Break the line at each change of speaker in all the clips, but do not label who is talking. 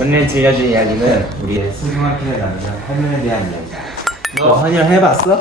오늘 들려줄 이야기는 우리의 소중한 피를 남긴 헌혈에 대한 이야기다. 너 헌혈 해봤어?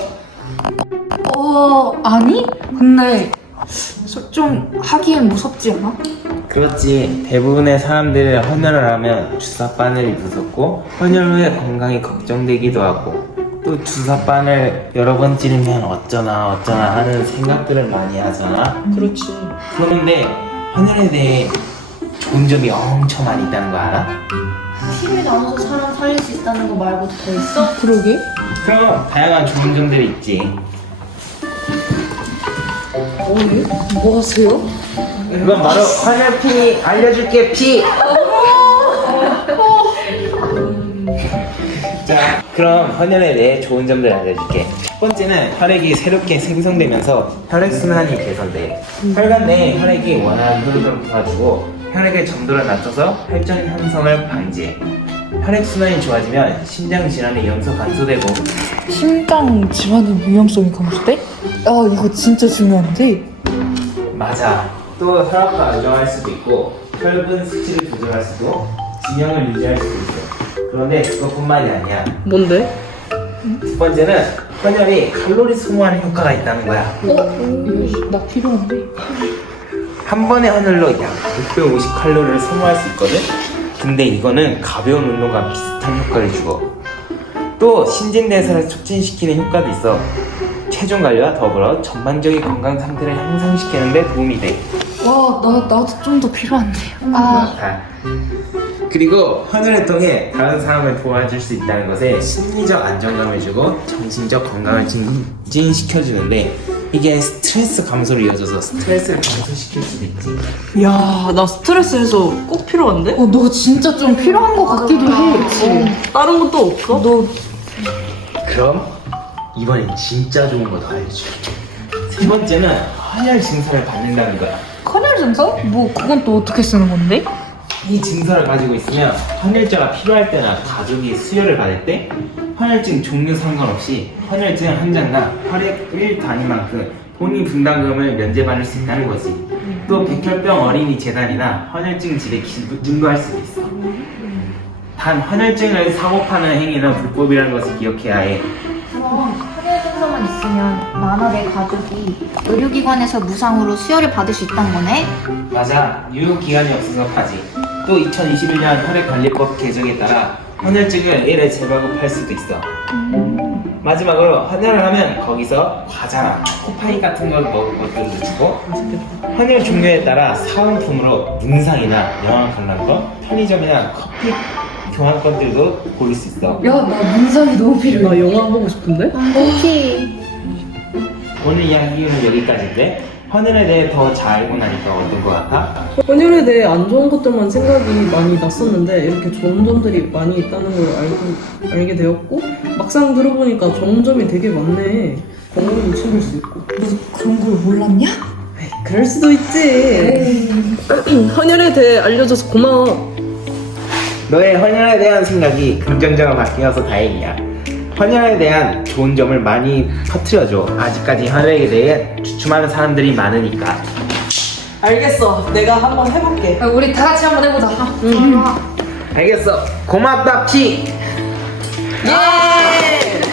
아니? 근데 좀 하기엔 무섭지 않아?
그렇지. 대부분의 사람들이 헌혈을 하면 주사 바늘이 무섭고 헌혈 후에 건강이 걱정되기도 하고 또 주사 바늘 여러 번 찌르면 어쩌나 하는 생각들을 많이 하잖아.
그렇지.
그런데 헌혈에 대해 좋은 점이 엄청 많이 있다는 거 알아?
피를 나눠서 사람 살릴 수 있다는 거 말고 더 있어?
그러게.
그럼 다양한 좋은 점들이 있지.
뭐 하세요?
그건 바로 헌혈 피 알려줄게 피. 자, 그럼 헌혈에 대해 좋은 점들 알려줄게. 첫 번째는 혈액이 새롭게 생성되면서 혈액순환이 개선돼. 혈관 내에 혈액이 원활한 흐름을 도와주고 혈액의 점도를 낮춰서 혈전 형성을 방지해. 혈액순환이 좋아지면 심장 질환의 위험도 감소되고.
심장 질환의 위험성이 감소돼? 아, 이거 진짜 중요한데?
맞아. 또 혈압도 안정할 수도 있고 혈분 수치를 조절할 수도 균형을 유지할 수도 있어. 그런데 그것뿐만이 아니야.
뭔데?
두 번째는 헌혈이 칼로리 소모하는 효과가 있다는 거야.
이거 나 필요한데?
한 번의 헌혈로 약 650칼로리를 소모할 수 있거든? 근데 이거는 가벼운 운동과 비슷한 효과를 주고 또 신진대사를 촉진시키는 효과도 있어. 체중 관리와 더불어 전반적인 건강 상태를 향상시키는 데 도움이 돼.
나도 좀 더 필요한데.
자, 그리고 헌혈을 통해 다른 사람을 도와줄 수 있다는 것에 심리적 안정감을 주고 정신적 건강을 증진시켜주는데 이게 스트레스 감소로 이어져서 스트레스를 감소시킬 수도 있지.
야, 나 스트레스 해소 꼭 필요한데?
너 진짜 좀 필요한 것 같기도 해.
다른 것도 없어?
그럼 이번엔 진짜 좋은 거 더 알려줄게. 세 번째는 헌혈 증서를 받는다는 거야.
헌혈 증서? 뭐 그건 또 어떻게 쓰는 건데?
이 증서를 가지고 있으면 헌혈자가 필요할 때나 가족이 수혈을 받을 때 헌혈증 종류 상관없이 헌혈증 한 장당 혈액 1 단위만큼 본인 분담금을 면제받을 수 있다는 거지. 또 백혈병 어린이 재단이나 헌혈증 집에 기부할 수도 있어. 단 헌혈증을 사고 파는 행위는 불법이라는 것을 기억해야 해.
그럼 헌혈 증서만 있으면 나나 내 가족이 의료기관에서 무상으로 수혈을 받을 수 있다는 거네?
맞아. 유효기간이 없어서 파지. 또 2021년 혈액관리법 개정에 따라 헌혈증을 1회 재발급할 수도 있어. 마지막으로 헌혈을 하면 거기서 과자나 초코파이 같은 걸 먹은 것들도 주고 헌혈 종류에 따라 사은품으로 문상이나 영화 관람권, 편의점이나 커피 교환권들도 고를 수 있어.
야, 나 문상이 너무 필요해.
나 영화 보고 싶은데?
오케이.
오늘 이야기는 여기까지인데 헌혈에 대해 더 잘 알고 나니까 어떤 것 같아?
헌혈에 대해 안 좋은 것들만 생각이 많이 났었는데 이렇게 좋은 점들이 많이 있다는 걸 알게 되었고 막상 들어보니까 좋은 점이 되게 많네. 건강도 챙길 수 있고.
너 그런 걸 몰랐냐?
에이, 그럴 수도 있지. 헌혈에 대해 알려줘서 고마워.
너의 헌혈에 대한 생각이 긍정적으로 바뀌어서 다행이야. 헌혈에 대한 좋은 점을 많이 퍼뜨려줘. 아직까지 헌혈에 대해 주춤하는 사람들이 많으니까.
알겠어. 내가 한번 해볼게.
우리 다 같이 한번 해보자.
알겠어. 고맙다 피.
예!